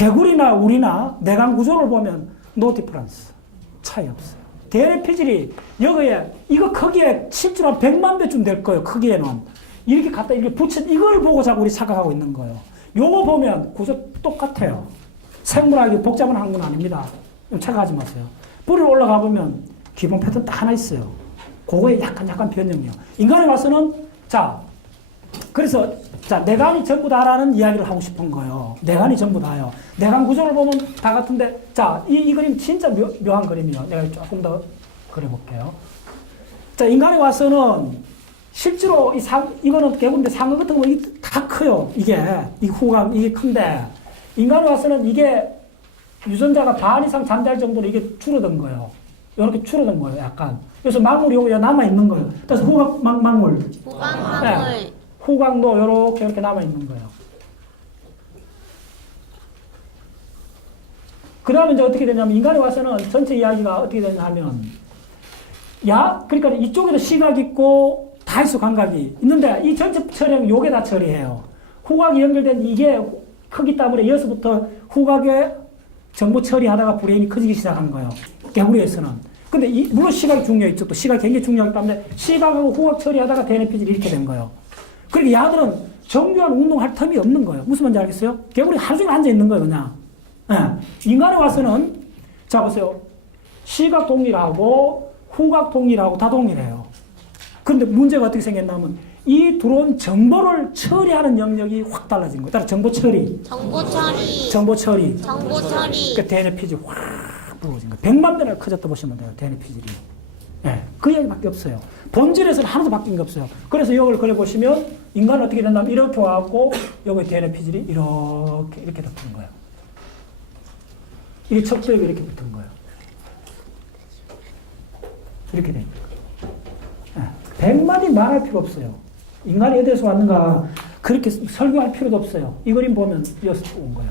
개구리나 우리나 내강 구조를 보면 노 디프런스 차이 없어요. DNA 피질이 여기에 이거 크기에 실제로 한 100만 배쯤 될 거예요. 크기에는 이렇게 갖다 이렇게 붙여 이걸 보고 자꾸 우리 착각하고 있는 거예요. 요거 보면 구조 똑같아요. 생물학이 복잡한 한건 아닙니다. 좀 착각하지 마세요. 뿌리로 올라가 보면 기본 패턴 딱 하나 있어요. 그거에 약간 약간 변형이요. 인간에 와서는 자 그래서 자 내관이 전부 다라는 이야기를 하고 싶은 거예요. 내관이 전부 다요. 내관 구조를 보면 다 같은데 자 이 이 그림 진짜 묘, 묘한 그림이에요. 내가 조금 더 그려볼게요. 자 인간에 와서는 실제로 이 상, 이거는 개구인데 상어 같은 거 이게 다 커요. 이게 이 후각 이게 큰데 인간에 와서는 이게 유전자가 반 이상 잠잘 정도로 이게 줄어든 거예요. 이렇게 줄어든 거예요. 약간. 그래서 망물이 여기 남아 있는 거예요. 그래서 후각 망, 망물. 후광화물 후광도 이렇게 이렇게 남아 있는 거예요. 그 다음에 이제 어떻게 되냐면 인간에 와서는 전체 이야기가 어떻게 되냐 하면 야 그러니까 이쪽에도 시각 있고 다 있어 감각이 있는데 이 전체 처리는 요게 다 처리해요. 후각이 연결된 이게 크기 때문에 여기서부터 후각에 정보 처리하다가 브레인이 커지기 시작한 거예요. 개구리에서는. 근데 이, 물론 시각이 중요했죠. 또 시각이 굉장히 중요하기 때문에 시각하고 후각 처리하다가 DNP질이 이렇게 된 거예요. 그러니까 야들은 정교한 운동할 틈이 없는 거예요. 무슨 말인지 알겠어요? 개구리 하루 종일 앉아 있는 거예요, 그냥. 예. 인간에 와서는, 자, 보세요. 시각 동일하고 후각 동일하고 다 동일해요. 그런데 문제가 어떻게 생겼냐면 이 들어온 정보를 처리하는 영역이 확 달라진 거예요. 따라 정보 처리, 정보 처리 정보 처리. 정보 처리 그 DNP질 확 부러워진 거예요. 100만 배나 커졌다 보시면 돼요, DNP질이. 예, 그 이야기밖에 없어요. 본질에서는 하나도 바뀐 게 없어요. 그래서 이걸 그려보시면 인간은 어떻게 된다면 이렇게 와갖고 여기 DNP질이 이렇게 이렇게 덮는 거예요. 이게 척도에 이렇게 붙은 거예요. 이렇게 됩니다. 예, 백마디 말할 필요 없어요. 인간이 어디서 왔는가 그렇게 설교할 필요도 없어요. 이 그림 보면 여기서 온 거예요.